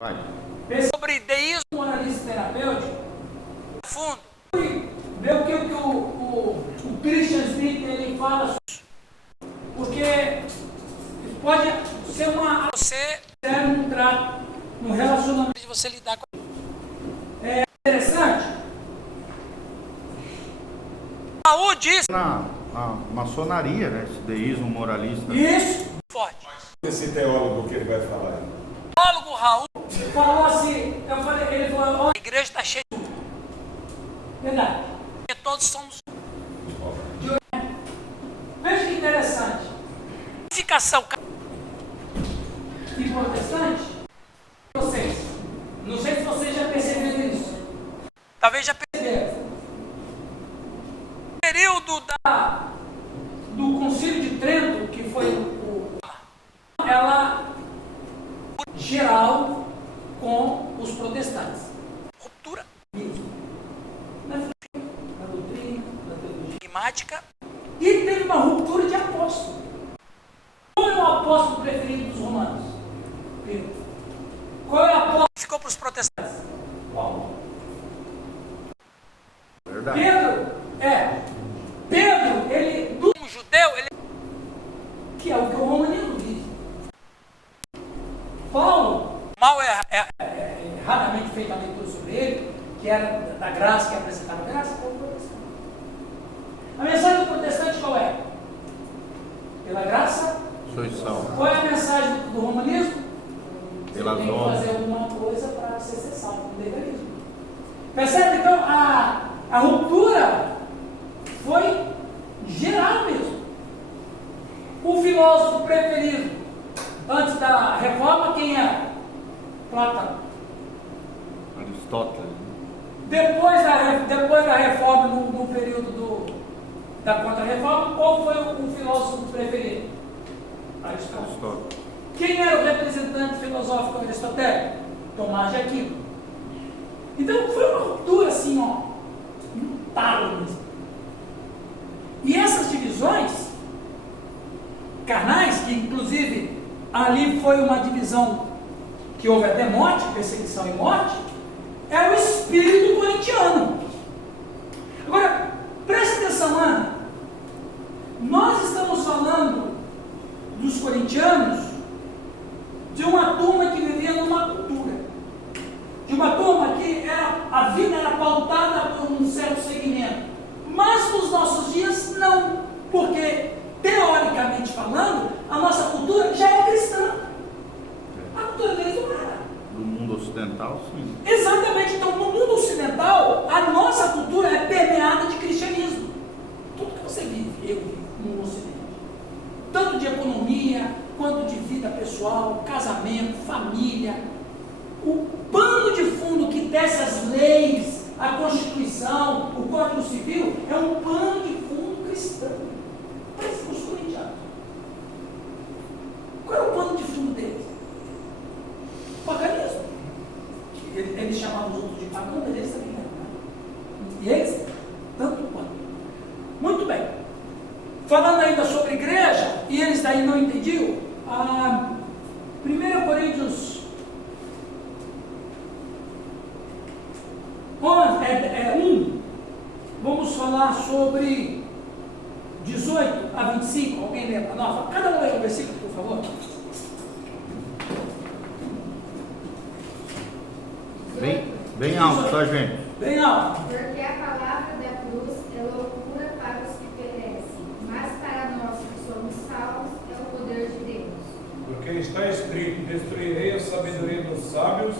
Vai. Sobre deísmo moralista terapêutico, fundo, vê o que o Christian Smith ele fala, porque pode ser uma você um trato, um relacionamento de você lidar com. É interessante. Raul disse Na maçonaria, né? Esse deísmo moralista. isso forte. Esse teólogo que ele vai falar aí. O teólogo Raul falou assim, ele falou, a igreja está cheia de tudo. Verdade. Porque todos somos. Veja que interessante. Unificação de protestante, vocês. Não sei se vocês já perceberam isso. Talvez já perceberam. No período do Concílio de Trento, que foi ela geral com os protestantes. Ruptura mesmo. Na doutrina, na teologia climática. E teve uma ruptura de apóstolo. Qual é o apóstolo preferido dos romanos? Pedro. Qual é o apóstolo que ficou para os protestantes? Paulo. Verdade. Pedro, ele, do judeu, ele, que é o que o romanismo diz. Paulo, mal é erradamente feita a leitura sobre ele, que era da graça, que apresentava a graça, é o protestante. A mensagem do protestante qual é? Pela graça, Sois salvo. qual é a mensagem do romanismo? Pelas Tem que obras. fazer alguma coisa para ser salvo do legalismo. Percebe? Então, a ruptura foi geral mesmo. O filósofo preferido antes da reforma, quem era? Platão. Aristóteles. Depois da reforma, no período da contra-reforma, qual foi o filósofo preferido? Aristóteles. Aristóteles. Quem era o representante filosófico aristotélico? Tomás de Aquino. Então foi uma ruptura assim, ó, um talo mesmo. E essas divisões carnais, que inclusive ali foi uma divisão que houve até morte, perseguição e morte, é o espírito corintiano. Agora, preste atenção, Ana. Nós estamos falando dos corintianos de uma turma que vivia numa cultura, de uma turma que a vida era pautada por um certo segmento, mas nos nossos dias não, porque teoricamente falando, a nossa cultura já é cristã, a cultura deles não era. Do mundo ocidental, sim. Exatamente, então no mundo ocidental, a nossa cultura é permeada de cristianismo. Tudo que você vive, eu vivo no ocidente, tanto de economia, quanto de vida pessoal, casamento, família. O pano de fundo que desce as leis, a Constituição, o Código Civil, é um pano de fundo cristão. Parece com os corintianos. Qual é o pano de fundo deles? O paganismo. Eles chamavam os outros de pagão, mas eles também eram, né? E eles, tanto quanto. Muito bem. Falando ainda sobre igreja, e eles daí não entendiam, 1 Coríntios 1, vamos falar sobre 18 a 25, alguém lembra? Não, cada um lê o versículo, por favor. Bem alto, tá, gente? Bem alto. Porque a palavra da cruz é loucura para os que perecem, mas para nós que somos salvos é o poder de Deus. Porque está escrito: destruirei a sabedoria dos sábios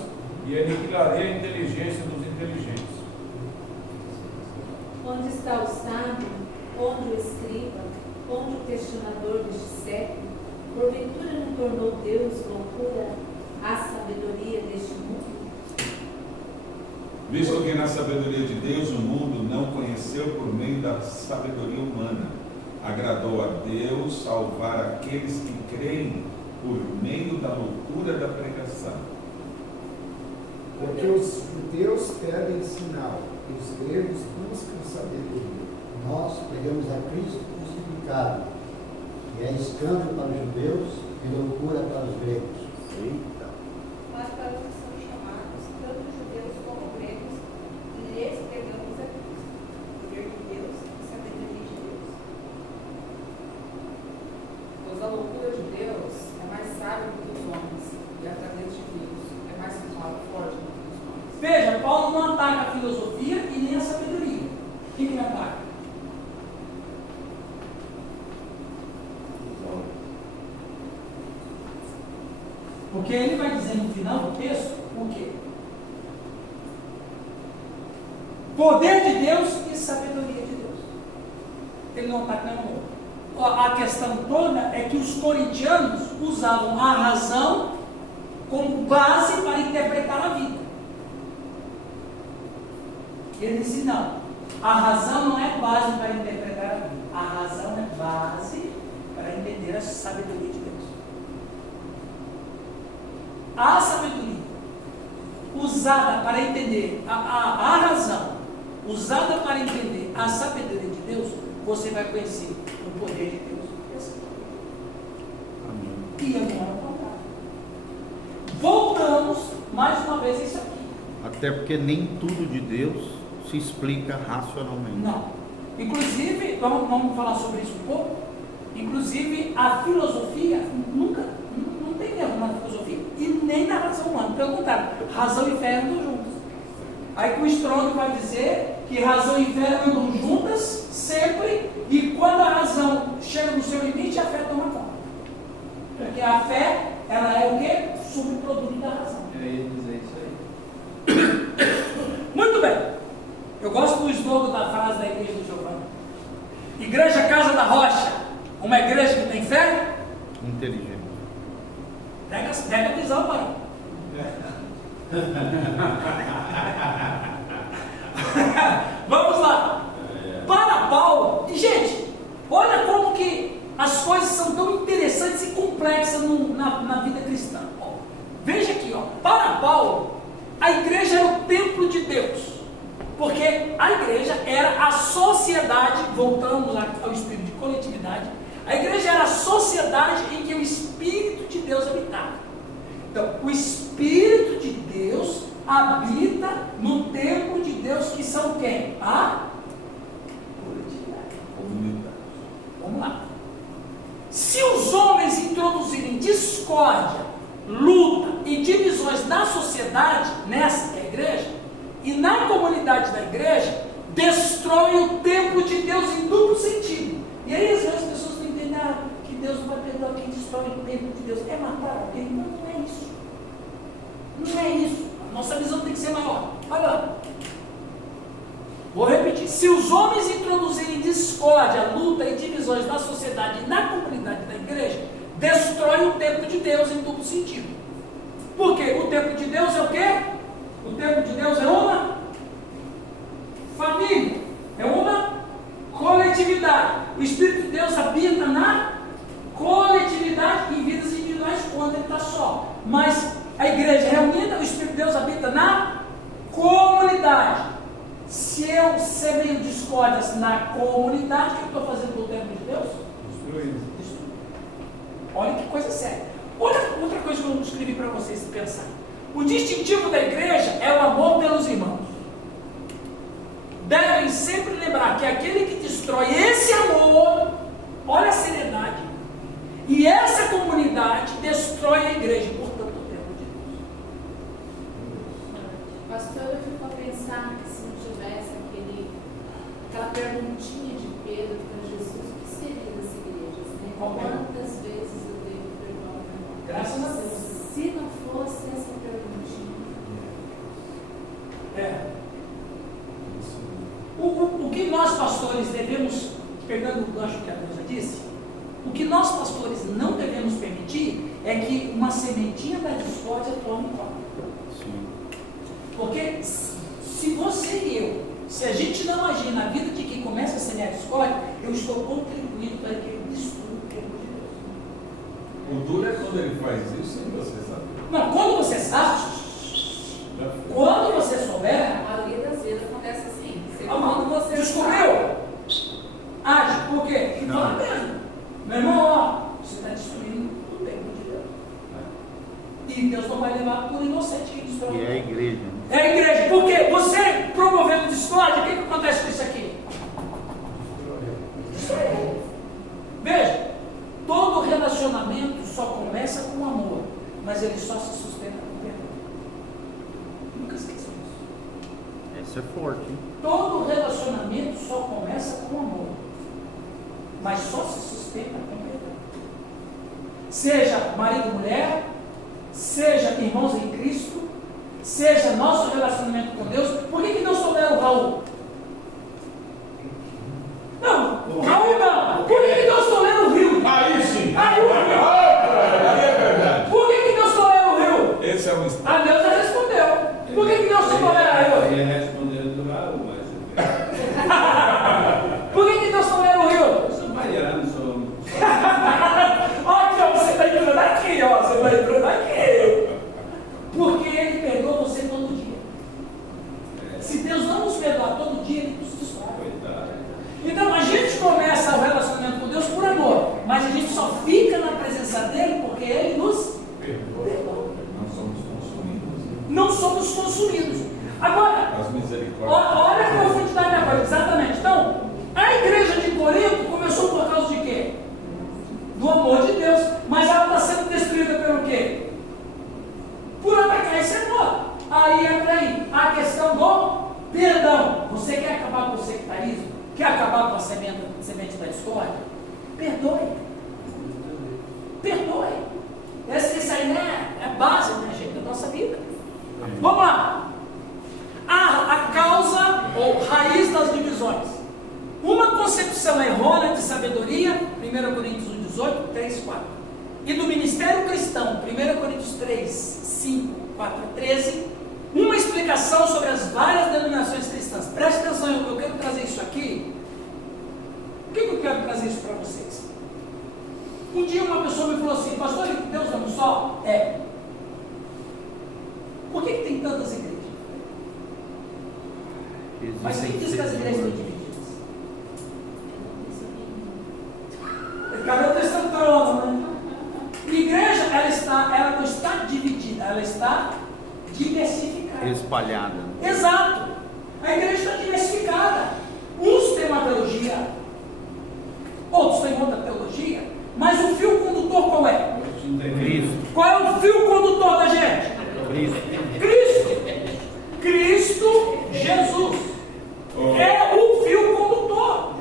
e aniquilarei a inteligência dos inteligentes. Onde está o sábio? Onde o escriba? Onde o questionador deste século? Porventura não tornou Deus loucura a sabedoria deste mundo? Visto que na sabedoria de Deus o mundo não conheceu por meio da sabedoria humana, agradou a Deus salvar aqueles que creem por meio da loucura da pregação. Porque os judeus pedem sinal e os gregos buscam sabedoria. Nós pregamos a Cristo crucificado, que é escândalo para os judeus e loucura para os gregos. Eita. Mas para os que são não ataca a filosofia e nem a sabedoria. O que ele ataca? Porque ele vai dizer no final do texto o quê? Poder de Deus e sabedoria de Deus. Ele não ataca nenhum outro. A questão toda é que os corintianos usavam a razão como base para interpretar a vida. Ele disse: não, a razão não é base para interpretar a vida, a razão é base para entender a sabedoria de Deus. A sabedoria usada para entender a razão, usada para entender a sabedoria de Deus, você vai conhecer o poder de Deus e a sabedoria. E agora ao contrário. Voltamos mais uma vez a isso aqui. Até porque nem tudo de Deus se explica racionalmente. Não. Inclusive, vamos falar sobre isso um pouco. Inclusive, a filosofia não tem erro na filosofia e nem na razão humana. Pelo contrário, razão e fé andam juntas. Aí o Strong vai dizer que razão e fé andam juntas sempre, e quando a razão chega no seu limite, a fé toma conta. Porque a fé, ela é o quê? Subproduto da razão. Eu ia dizer isso aí. Muito bem. Eu gosto do slogan da frase da igreja do Giovanni. Igreja Casa da Rocha, uma igreja que tem fé? Inteligente. Pega a visão, pai. Vamos lá. Para Paulo, e gente, olha como que as coisas são tão interessantes e complexas na vida cristã. Ó, veja aqui, ó, para Paulo, a igreja era o templo de Deus. Porque a igreja era a sociedade, voltamos ao espírito de coletividade, a igreja era a sociedade em que o Espírito de Deus habitava. Então, o Espírito de Deus habita no templo de Deus, que são quem? A coletividade. Vamos lá. Se os homens introduzirem discórdia, luta e divisões na sociedade, nessa que é a igreja, e na comunidade da igreja, destrói o templo de Deus em duplo sentido. E aí às vezes as pessoas não entendem que Deus não vai perdoar quem destrói o templo de Deus. É matar alguém? Não, não é isso. Não é isso. A nossa visão tem que ser maior. Olha lá. Vou repetir. Se os homens introduzirem discórdia, luta e divisões na sociedade e na comunidade da igreja, destrói o templo de Deus em duplo sentido. Por quê? O templo de Deus é o quê? O templo de Deus é uma família, é uma coletividade. O Espírito de Deus habita na coletividade em vidas individuais quando ele está só. Mas a igreja reunida, o Espírito de Deus habita na comunidade. Se eu semeio discórdias na comunidade, o que eu estou fazendo com o templo de Deus? Destruindo. Olha que coisa séria. Outra coisa que eu escrevi para vocês pensar. O distintivo da igreja é o amor pelos irmãos. Devem sempre lembrar que aquele que destrói esse amor, olha a seriedade, e essa comunidade destrói a igreja, portanto o templo de Deus. Pastor, eu fico a pensar que se não tivesse aquela perguntinha de Pedro para Jesus, o que seria das igrejas? Né? Quantas vezes eu devo perdoar o meu irmão? Graças a Deus. Se não fosse essa perguntinha. O que nós pastores devemos, pegando o gancho que a Deus disse, o que nós pastores não devemos permitir é que uma sementinha da discórdia tome conta. Porque se você e eu, se a gente não agir na vida de quem começa a semear discórdia, eu estou contribuindo para que ele destrua o templo de Deus. O duro é quando ele faz isso sem você saber. Não, quando você sabe, quando você souber, A maioria das vezes acontece assim. quando você descobriu, age. Por quê? E fala mesmo. Meu irmão, ó, você está destruindo o templo de Deus. E Deus não vai levar por inocente que destrói. E é a igreja. Né? É a igreja. Porque você promovendo discórdia, o que acontece com isso aqui? Destrói. Veja, todo relacionamento só começa com amor, mas ele só se sustenta com perdão. Nunca esqueça disso. Isso é forte, hein? Todo relacionamento só começa com amor, mas só se sustenta com perdão. Seja marido e mulher, seja irmãos em Cristo, seja nosso relacionamento com Deus. Por que Deus tolera o Raul? Não, o Raul não. Por que Deus tolera o Rio? Aí sim! Aí o Rio. Aí é verdade. Por que Deus tolera o Rio? Esse é um A Deus já respondeu. Por que Deus tolera o Rio? Eu ia responder do Raul, mas Por que Deus tolera o Rio? eu sou baiano, sou. Aqui, ó, você está entrando aqui, ó. Você está entrando aqui. Porque Ele perdoa você todo dia. Se Deus não nos perdoar todo dia, Ele nos destrói. Coitado. Então a gente começa o relacionamento com Deus por amor, mas a gente só fica na presença dEle porque Ele nos perdoa. Nós somos consumidos. Não somos consumidos. Agora, As misericórdias. olha a profundidade da coisa, exatamente. Então, a igreja de Corinto começou por causa de quê? Do amor de Deus. Mas ela está sendo destruída pelo quê? Por atacar esse amor. Aí entra aí a questão do perdão. Você quer acabar com o sectarismo? Quer acabar com a semente da discórdia? Perdoe. Perdoe. Isso aí é a base, né, gente, da nossa vida. Vamos lá. A causa ou raiz das divisões. Uma concepção errônea de sabedoria, 1 Coríntios 18, 3, 4. E do ministério cristão, 1 Coríntios 3, 5, 4, 13. Uma explicação sobre as várias denominações cristãs. Preste atenção, eu quero trazer isso aqui. Por que eu quero trazer isso para vocês? Um dia uma pessoa me falou assim: pastor, Deus é um só? É. Por que tem tantas igrejas? Mas quem diz que as igrejas estão divididas? Cadê o texto trono, né? Igreja, ela não está dividida, ela está diversificada. Espalhada. Exato. A igreja está diversificada. Uns têm uma teologia, outros têm outra teologia, mas o fio condutor qual é? Cristo. Qual é o fio condutor da gente? Cristo. Cristo. Cristo Jesus. É o fio condutor.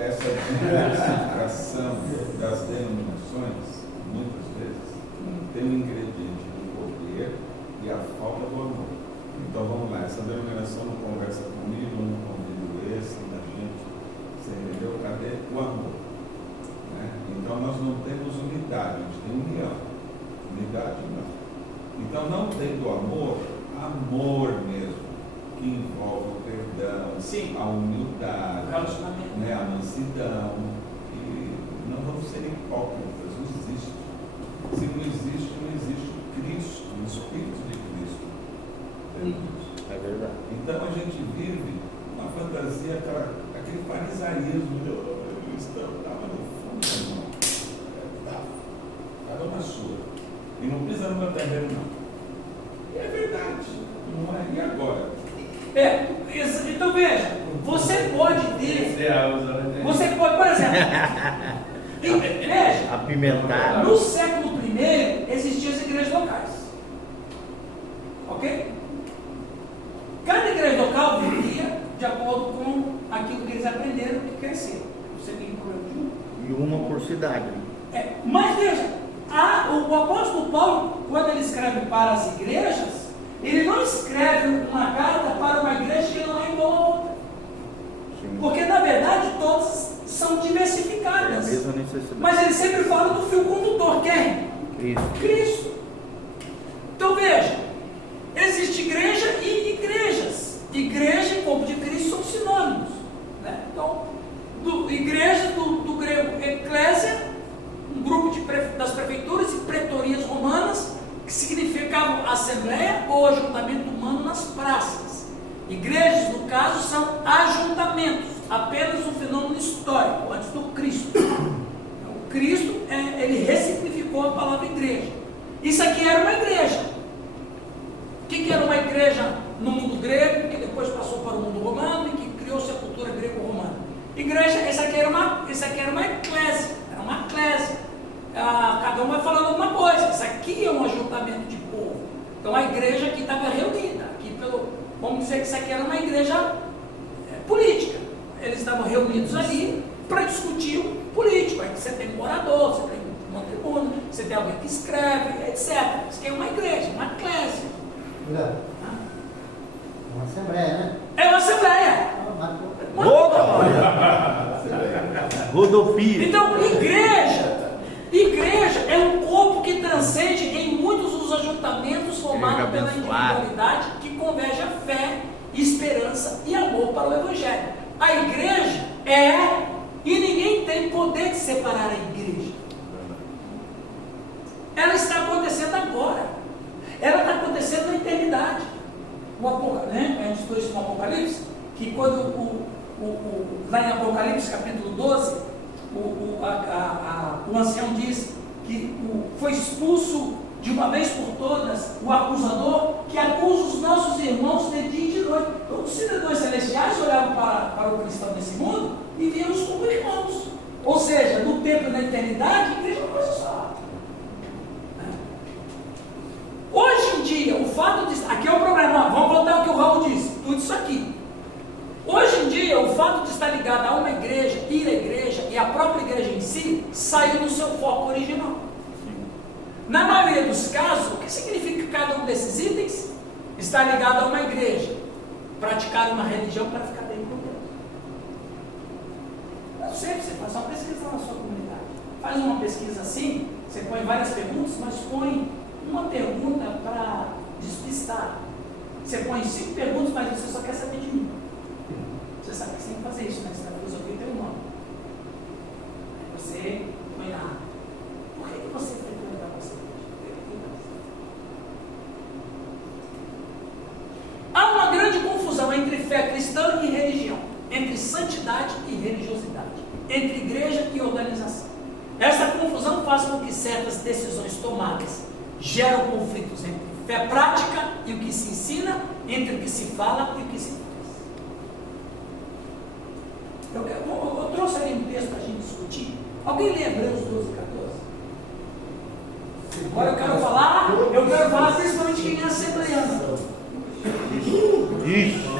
Essa diversificação das denominações, muitas vezes, tem um ingrediente do poder e a falta do amor. Então vamos lá, essa denominação não conversa comigo, eu não convido esse, da gente, você entendeu? Cadê o amor? Né? Então nós não temos unidade, a gente tem união. Unidade não. Então não tendo amor, amor mesmo, que envolve o perdão, Sim. a humildade, Relacionamento. né, a mansidão, e não vamos ser hipócritas, não existe. Se não existe, não existe Cristo, o Espírito de Cristo. É verdade. Então a gente vive uma fantasia, aquele farisaísmo, eu estava no fundo, irmão. Estava na sua. E não pisa no meu terreno, não. E é verdade, não é? E agora? Então veja, você pode ter. Você pode, por exemplo. Veja, Apimentado. no século I existiam as igrejas locais. Ok? Cada igreja local vivia de acordo com aquilo que eles aprenderam e cresceram. Você tem problema de um? E uma por cidade. Mas veja, o apóstolo Paulo, quando ele escreve para as igrejas, ele não escreve uma carta para uma igreja que não é igual a outra. Sim. Porque na verdade todas são É a diversificadas. mesma necessidade. Mas ele sempre fala do fio condutor, quem? Cristo. Cristo. Então veja, existe igreja e igrejas. Igreja e corpo de Cristo são sinônimos. Né? Então, igreja do grego eclésia, um grupo das prefeituras e pretorias romanas, que significavam assembleia ou ajuntamento humano nas praças. Igrejas, no caso, são ajuntamentos, apenas um fenômeno histórico, antes do Cristo. O Cristo, ele ressignificou a palavra igreja. Isso aqui era uma igreja. O que era uma igreja no mundo grego, que depois passou para o mundo romano e que criou-se a cultura grego-romana? Igreja, essa aqui era uma eclésia, era uma eclésia. Cada um vai falando alguma coisa. Isso aqui é um ajuntamento de povo. Então a igreja aqui estava reunida, vamos dizer que isso aqui era uma igreja política. Eles estavam reunidos ali para discutir o político. Aí você tem um orador, você tem uma tribuna, você tem alguém que escreve, etc. Isso aqui é uma igreja, uma eclésia. Uma assembleia, né? É uma assembleia. Rodopia. Então, igreja é um corpo que transcende em muitos dos ajuntamentos formados pela individualidade que converge a fé, esperança e amor para o Evangelho. A igreja e ninguém tem poder de separar a igreja. Ela está acontecendo agora. Ela está acontecendo na eternidade. A gente estudou isso no Apocalipse, que quando lá em Apocalipse capítulo 12, o ancião diz que foi expulso de uma vez por todas o acusador que acusa os nossos irmãos de dia e de noite. Então, os cidadãos celestiais olhavam para o cristão desse mundo e viam-os como irmãos. Ou seja, no tempo e na eternidade, a igreja é uma coisa só. Hoje em dia, o fato de... Aqui é o problema, vamos voltar ao que o Raul disse, tudo isso aqui. Hoje em dia, o fato de estar ligado a uma igreja, ir à igreja e a própria igreja em si, saiu do seu foco original. Na maioria dos casos, o que significa cada um desses itens? Está ligado a uma igreja, praticar uma religião para ficar bem com Deus. Não sei, você faz uma pesquisa na sua comunidade. Faz uma pesquisa assim, você põe várias perguntas, mas põe uma pergunta para despistar. Você põe 5 perguntas, mas você só quer saber de mim. Você sabe que você tem que fazer isso, né? Você na filosofia tem um nome. Você põe lá. Por que você frequenta a nossa igreja? Há uma grande confusão entre fé cristã e religião, entre santidade e religiosidade, entre igreja e organização. Essa confusão faz com que certas decisões tomadas geram conflitos entre fé prática e o que se ensina, entre o que se fala e o que se faz. Eu trouxe ali um texto para a gente discutir. Alguém lê Hebreus 12, 14? Agora eu quero falar principalmente quem é assembleiano. Isso.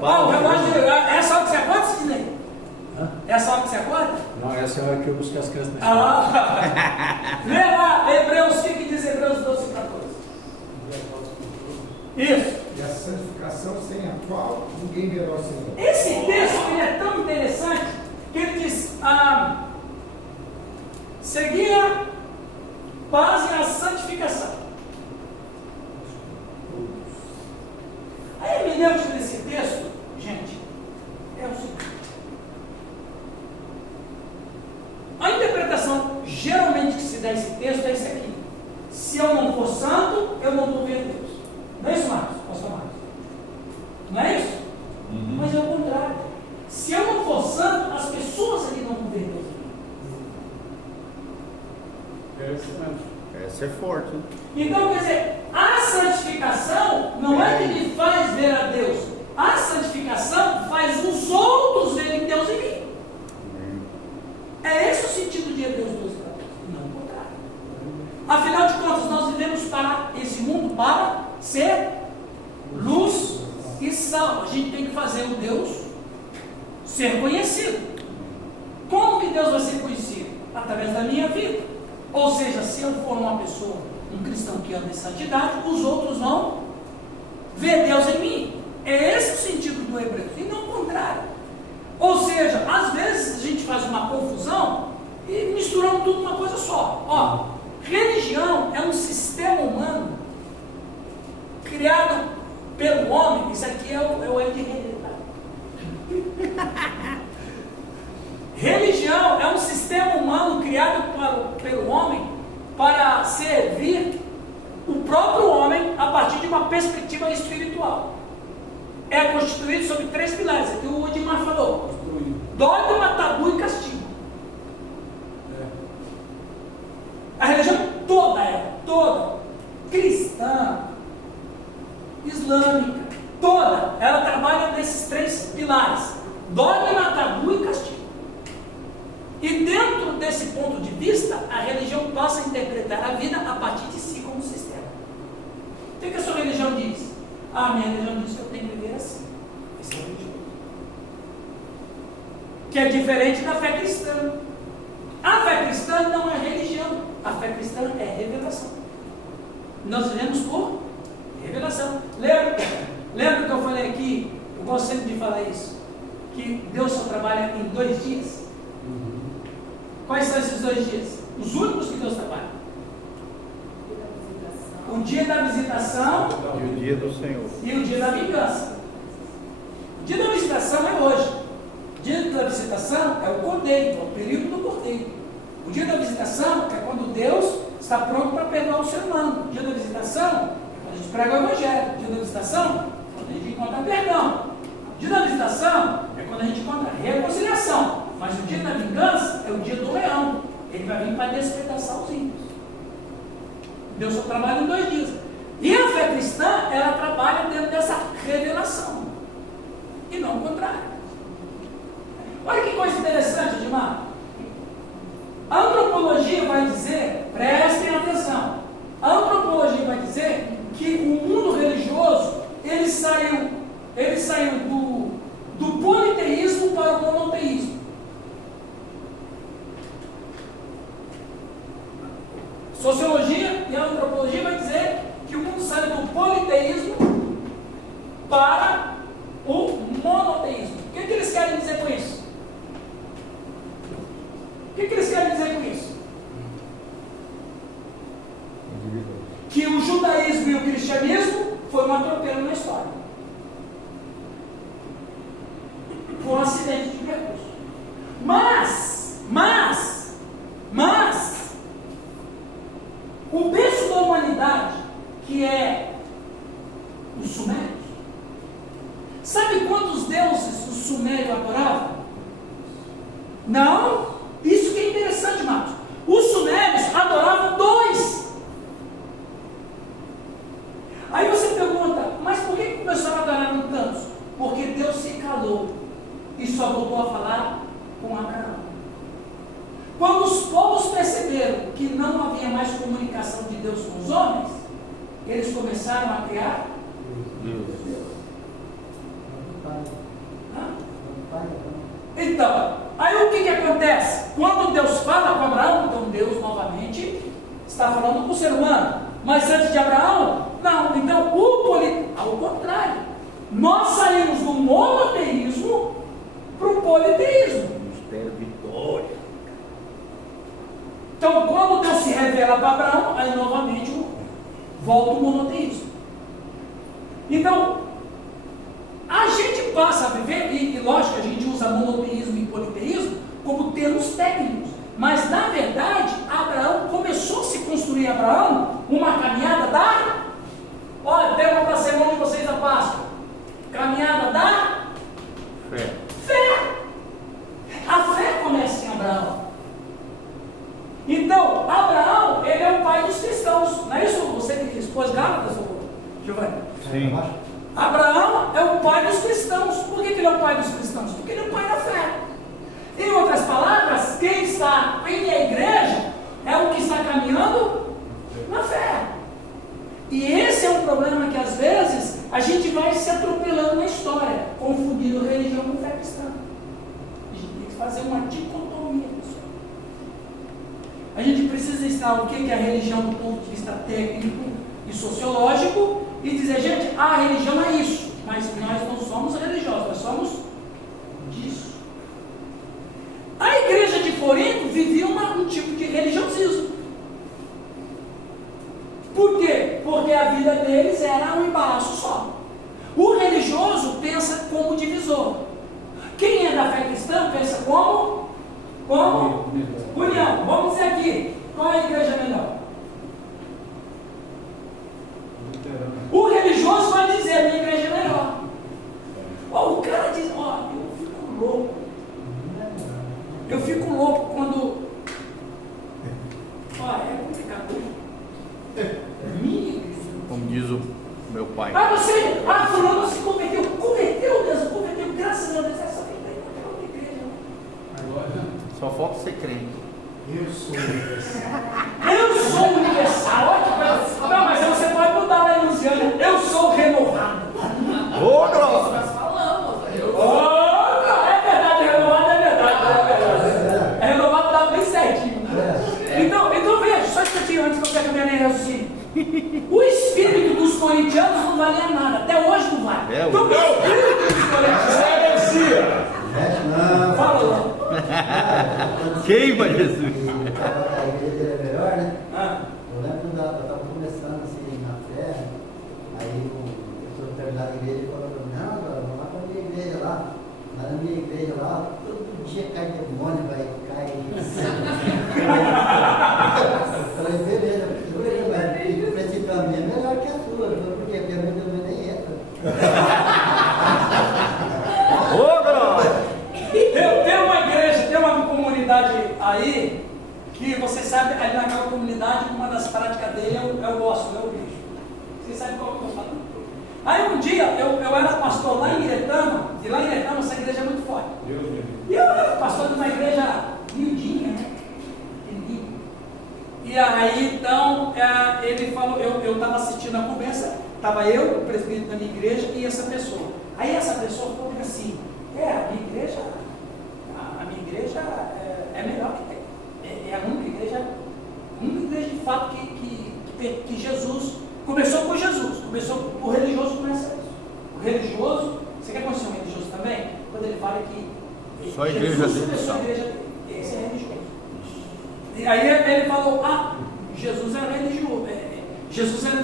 O relógio, essa hora que você acorda, Sidney? Essa hora que você acorda? Não, essa é a hora que eu busco as crianças na escola. Lê lá, Hebreus, o que diz Hebreus 12, 14? Isso. E a santificação sem a qual ninguém verá o Senhor. Esse texto ele é tão interessante que ele diz: seguir a paz e a santificação. A hermenêutica desse texto, gente, é o seguinte: a interpretação geralmente que se dá esse texto é esse aqui: se eu não for santo, eu não vou ver Deus. Não é isso, Marcos? Pastor Marcos? Não é isso? Mas é o contrário. Se eu não for santo, as pessoas ali não vão ver Deus. Essa é forte, hein? Então, quer dizer, a santificação não é que me faz ver a Deus. A santificação faz os outros verem Deus em mim. É esse o sentido de Hebreus 12, não o contrário. Afinal de contas, nós vivemos para esse mundo para ser luz e sal. A gente tem que fazer o Deus ser conhecido. Como que Deus vai ser conhecido? Através da minha vida. Ou seja, se eu for uma pessoa, um cristão que anda em santidade, os outros vão ver Deus em mim. É esse o sentido do Hebreus, e não o contrário. Ou seja, às vezes a gente faz uma confusão e misturamos tudo numa coisa só. Religião é um sistema humano criado pelo homem. Isso aqui é o Henrique. Religião é um sistema humano criado pelo homem para servir o próprio homem a partir de uma perspectiva espiritual. É constituído sobre 3 pilares. Aqui o Udimar falou: dogma, tabu e castigo. A religião toda, cristã, islâmica, toda, ela trabalha nesses 3 pilares: dogma, tabu e castigo. E dentro desse ponto de vista, a religião passa a interpretar a vida a partir de si como sistema. religião diz? A minha religião diz que eu tenho que viver assim. Esse é o religioso. Que é diferente da fé cristã. A fé cristã não é religião. A fé cristã é revelação. Nós vivemos por revelação. Lembra que eu falei aqui, eu gosto sempre de falar isso, que Deus só trabalha em 2 dias? Quais são esses 2 dias? Os únicos que Deus trabalha. O dia da visitação E o dia do Senhor. e o dia da vingança. O dia da visitação é hoje. O dia da visitação é o cordeiro, é o período do cordeiro. O dia da visitação é quando Deus está pronto para perdoar o ser humano. O dia da visitação é quando a gente prega o Evangelho. O dia da visitação é quando a gente encontra perdão. O dia da visitação é quando a gente encontra reconciliação. Mas o dia da vingança é o dia do leão. Ele vai vir para despedaçar os ímpios. Deus só trabalha em 2 dias. E a fé cristã, ela trabalha dentro dessa revelação. E não o contrário. Olha que coisa interessante, Edmar. A antropologia vai dizer, prestem atenção, a antropologia vai dizer que o mundo religioso, ele saiu do politeísmo para o monoteísmo. Sociologia e a antropologia vai dizer que o mundo sai do politeísmo para o monoteísmo. O que eles querem dizer com isso? O que eles querem dizer com isso? Que o judaísmo e o cristianismo foi um atropelo na história. Foi um acidente de percurso. Mas, o berço da humanidade, que é os sumérios, sabe quantos deuses os sumérios adoravam? Não? Isso que é interessante, Marcos. Os sumérios adoravam 2. Aí você pergunta, mas por que começaram a adorar tantos? Porque Deus se calou e só voltou a falar com Abraão. Quando os povos perceberam que não havia mais comunicação de Deus com os homens, eles começaram a criar Deus. Então, aí o que acontece? Quando Deus fala com Abraão, então Deus novamente está falando com o ser humano. Mas antes de Abraão, não. Então, ao contrário, nós saímos do monoteísmo para o politeísmo. Mistério vitória. Então, quando Deus se revela para Abraão, aí novamente volta o monoteísmo. Então, a gente passa a viver, e lógico, a gente usa monoteísmo e politeísmo como termos técnicos, mas na verdade, Abraão começou a se construir, uma caminhada da, olha, tema para a semana de vocês a Páscoa, caminhada da fé. A fé começa em Abraão. Então, Abraão, ele é o pai dos cristãos, não é isso? Você que expôs Gálatas, Giovanni? Sim. Abraão é o pai dos cristãos. Por que ele é o pai dos cristãos? Porque ele é o pai da fé. Em outras palavras, quem está em a igreja é o que está caminhando na fé. E esse é um problema que às vezes a gente vai se atropelando na história, confundindo religião com fé cristã. A gente tem que fazer uma dicotomia disso. A gente precisa ensinar o que é a religião do ponto de vista técnico e sociológico e dizer, gente, a religião é isso, mas nós não somos religiosos, nós somos disso. A igreja de Corinto vivia um tipo de religiosismo. Por quê? Porque a vida deles era um embaraço só. O religioso pensa como divisor. Quem é da fé cristã pensa como união. Vamos dizer aqui, qual é a igreja melhor? O religioso vai dizer, a minha igreja é melhor. O cara diz, eu fico louco quando, é complicado. Minha igreja. Como diz o meu pai. Fulano se converteu, Deus, converteu, graças a Deus, essa vida aí não é outra igreja. Agora, Só falta ser crente. Eu sou universal. Eu sou universal. Olha que coisa. Não, mas você pode mudar lá em Luciano. Eu sou com a minha linha de raciocínio. O espírito dos corintianos não valia nada, até hoje não vale. É, Então, o espírito dos corintianos. Não. Fala lá. Queima, Jesus. A igreja é melhor, né? Ah, Eu lembro quando eu estava começando assim na fé, aí o pessoal terminar a igreja e falou: não, agora vamos lá para a minha igreja lá. Lá na minha igreja lá, todo dia cai demônio, vai cair. Eu falei: beleza, mas o princípio a minha é melhor que a sua. Eu falei: por quê? Porque a minha demônio nem entra. Ô, glória! tem uma igreja, tem uma comunidade aí, que você sabe, ali naquela comunidade, uma das práticas dele é o gospel, é o bicho. Você sabe qual que eu estou falando? Aí um dia, eu era pastor lá em Iretama, e lá em Iretama essa igreja é muito forte. E eu era pastor de uma igreja miudinha, né? Pequenininha. E aí, então, ele falou, eu estava assistindo a conversa, estava eu, o presbítero da minha igreja, e essa pessoa. Aí essa pessoa falou assim: a minha igreja é melhor que tem. É a única igreja de fato que Jesus começou com Jesus, o religioso começa isso. O religioso, você quer conhecer um religioso também? Quando ele fala que Só a igreja Jesus dele, começou só. a igreja dele, esse é religioso. E aí ele falou: Jesus era religioso, Jesus era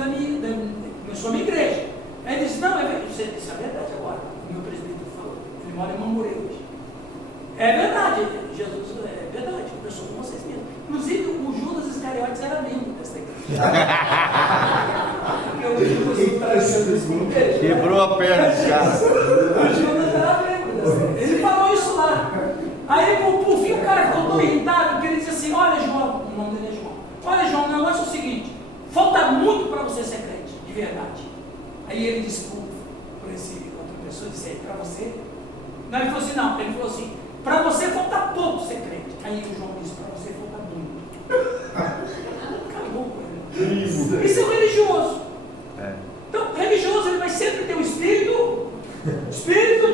começou a minha igreja. Aí ele disse: não, isso é verdade agora. O meu presbítero falou, ele mora em Mamorê hoje. É verdade, Jesus é verdade, começou com vocês mesmos. Inclusive, o Judas Iscariotes era membro dessa igreja. Quebrou a perna do cara. O Judas era membro dessa igreja. Ele falou isso lá. Aí, por fim, o cara ficou tão irritado que ele disse assim: olha, João, o nome dele é João. Olha, João, o negócio é o seguinte: falta muito para você ser crente, de verdade. Aí ele disse para essa outra pessoa, disse: para você? Não, ele falou assim: não, ele falou assim: para você falta pouco ser crente. Aí o João disse: para você falta muito. Acabou com ele. Isso é o religioso. Então, o religioso, ele vai sempre ter o espírito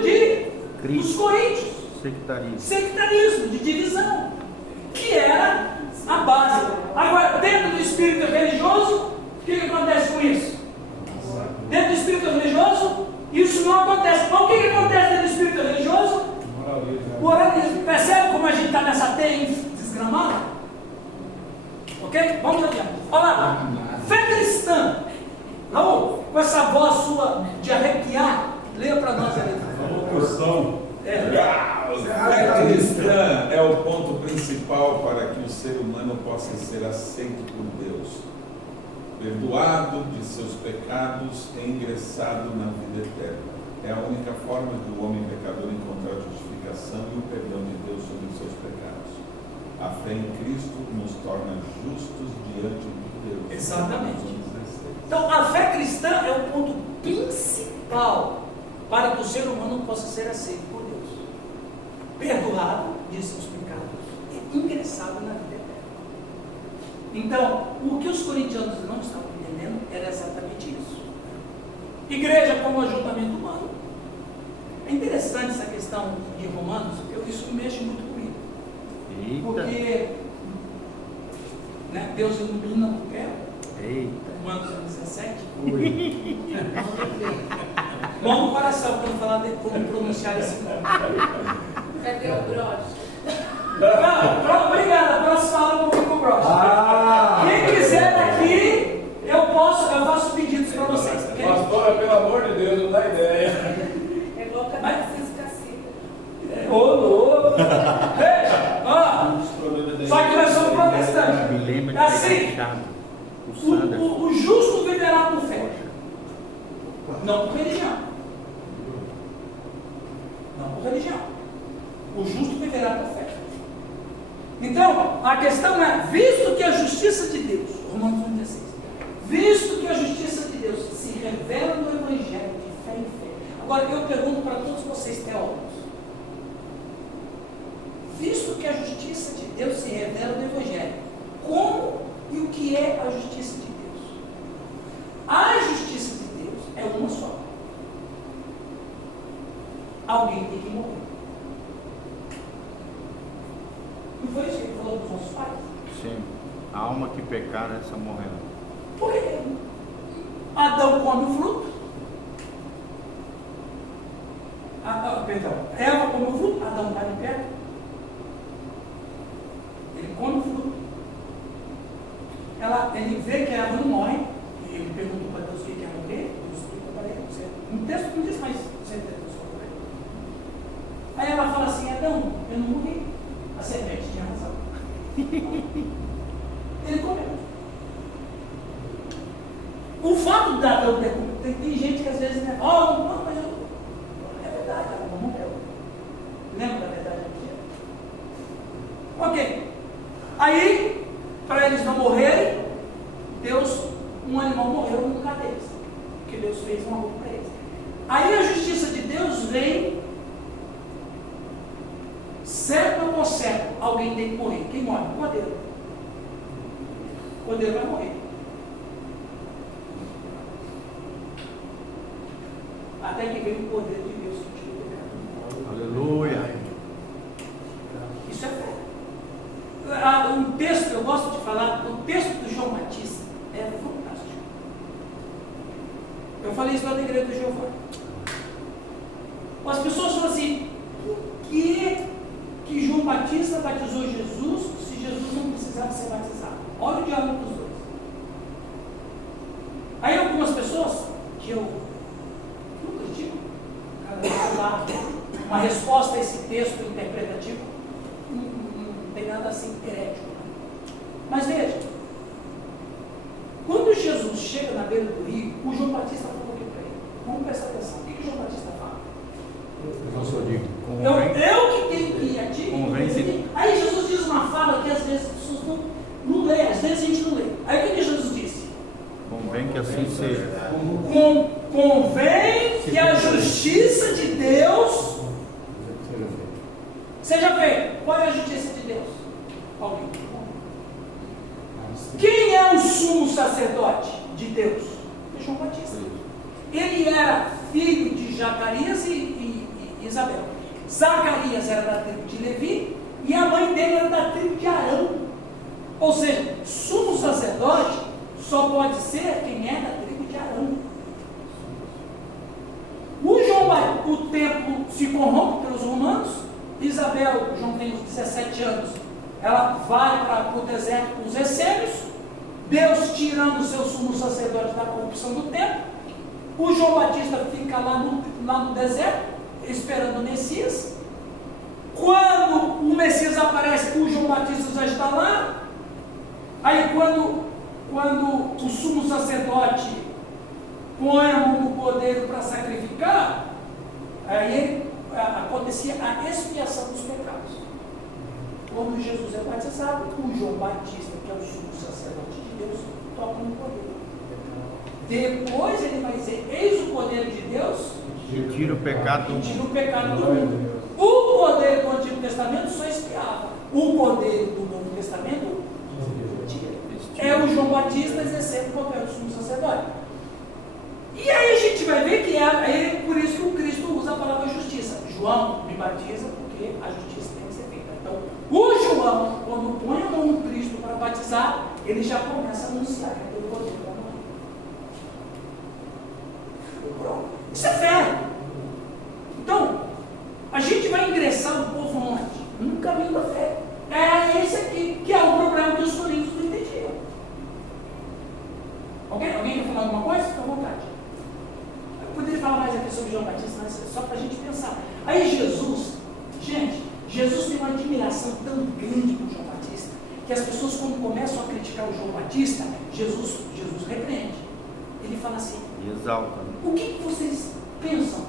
de Cristo. dos coríntios. Sectarismo, de divisão, que era a base. Agora, dentro do espírito religioso, o que acontece com isso? Dentro do espírito religioso, isso não acontece. Mas o que acontece dentro do espírito religioso? Moralismo. Percebe como a gente está nessa teia desgramada? Ok? Vamos adiante. Olha lá. Fé cristã. Raul, com essa voz sua de arrepiar, leia para nós ali. Locução. A fé cristã é o ponto principal para que o ser humano possa ser aceito por Deus, perdoado de seus pecados e ingressado na vida eterna. É a única forma de o homem pecador encontrar justificação e o perdão de Deus sobre os seus pecados. A fé em Cristo nos torna justos diante de Deus. Exatamente. Então, a fé cristã é o ponto principal para que o ser humano possa ser aceito por Deus, perdoado de seus pecados e ingressado na vida eterna. Então, o que os corintianos não estavam entendendo era exatamente isso. Igreja como ajuntamento humano. É interessante essa questão de Romanos, isso mexe muito comigo. Porque Deus ilumina o pé. Romanos 17. Mão no coração quando falar de como pronunciar esse nome. Cadê o broche? Obrigado, a próxima aula eu vou vir com o broche. Quem quiser aqui, eu faço pedidos para vocês. Pastora, pelo amor de Deus, não dá ideia. É igual cada Francisco Cacica. Ô, louco! Veja, só que nós somos protestantes. Me lembra de Assim, o o justo viverá por fé, não por religião. Não por religião. O justo viverá por fé. Então, a questão é: visto que a justiça de Deus, Romanos 1,16, visto que a justiça de Deus se revela no Evangelho de fé em fé. Agora, eu pergunto para todos vocês teólogos: visto que a justiça de Deus se revela no Evangelho, como e o que é a justiça de Deus? A justiça de Deus é uma só. Alguém tem que morrer. Não foi isso que ele falou dos nossos pais? Sim. A alma que pecar, essa morreu. Porque Adão come o fruto. Perdão, Eva come o fruto, Adão está de pé. Ele come o fruto. Ele vê que Eva não morre. E ele perguntou para Deus o que era morrer. Deus explicou para ele. Um texto não diz, mas você entendeu só para ele. Aí ela fala assim: Adão, eu não morri. A serpente tinha razão. Ele comeu. O fato de Adão ter comido, tem gente que às vezes, né? Não, mas eu. É verdade, ela não morreu. Lembra da verdade aqui? Ok. Aí, para eles não morrerem, um animal morreu no lugar deles. Porque Deus fez uma roupa para eles. Aí a justiça de Deus vem, certo ou por certo, alguém tem que morrer. Quem morre? O cordeiro. O cordeiro vai morrer. Até que veio o poder de Deus que tira o pecado. Aleluia. Isso é fé. Um texto que eu gosto de falar, o texto do João Batista é fantástico. Eu falei isso lá na igreja do Jeová. As pessoas falam assim: por que João Batista batizou Jesus se Jesus não precisava ser batizado? Olha o diálogo dos dois. Aí algumas pessoas, que eu não critico, uma resposta a esse texto interpretativo, não tem nada assim herético. Mas veja, quando Jesus chega na beira do rio, o João Batista falou o que para ele? Vamos prestar atenção. O que o João Batista fala? Eu só digo. Eu que tenho que ir a ti. Aí Jesus diz uma fala que às vezes as pessoas não lê, às vezes a gente não lê. Aí o que Jesus disse? Convém que assim seja. Convém que a justiça de Deus seja feita. Qual é a justiça de Deus? Alguém. Quem é o sumo sacerdote de Deus? João Batista. Ele era filho de Zacarias e Isabel. Zacarias era da tribo de Levi e a mãe dele era da tribo de Arão. Ou seja, sumo sacerdote só pode ser quem é da tribo de Arão. O templo se corrompe pelos romanos. Isabel, João tem uns 17 anos, ela vai para o deserto com os essênios. Deus tirando o seu sumo sacerdote da corrupção do templo. O João Batista fica lá no deserto, esperando o Messias. Quando o Messias aparece, o João Batista já está lá. Aí quando o sumo sacerdote põe a mão no cordeiro para sacrificar, aí acontecia a expiação dos pecados. Quando Jesus é batizado, o João Batista, que é o sumo sacerdote de Deus, toca no cordeiro. Depois ele vai dizer: eis o cordeiro de Deus Que tira o pecado do tira o mundo. pecado do mundo. O cordeiro do Antigo Testamento só expiava. O cordeiro do Novo Testamento tira. É o João Batista exercendo o papel de sumo sacerdote. E aí a gente vai ver que é por isso que o Cristo usa a palavra justiça. João me batiza porque a justiça tem que ser feita. Então, o João, quando põe a mão no Cristo para batizar, ele já começa a anunciar que aquele cordeiro vai morrer. Isso é fé. Então, a gente vai ingressar o povo onde? No caminho da fé. É esse aqui, que é o problema que os coríntios não entendiam. Ok? Alguém quer falar alguma coisa? Fica à vontade. Eu poderia falar mais aqui sobre João Batista, mas só para a gente pensar. Aí Jesus tem uma admiração tão grande por João Batista, que as pessoas, quando começam a criticar o João Batista, Jesus repreende. Ele fala assim: E exalta. o que vocês pensam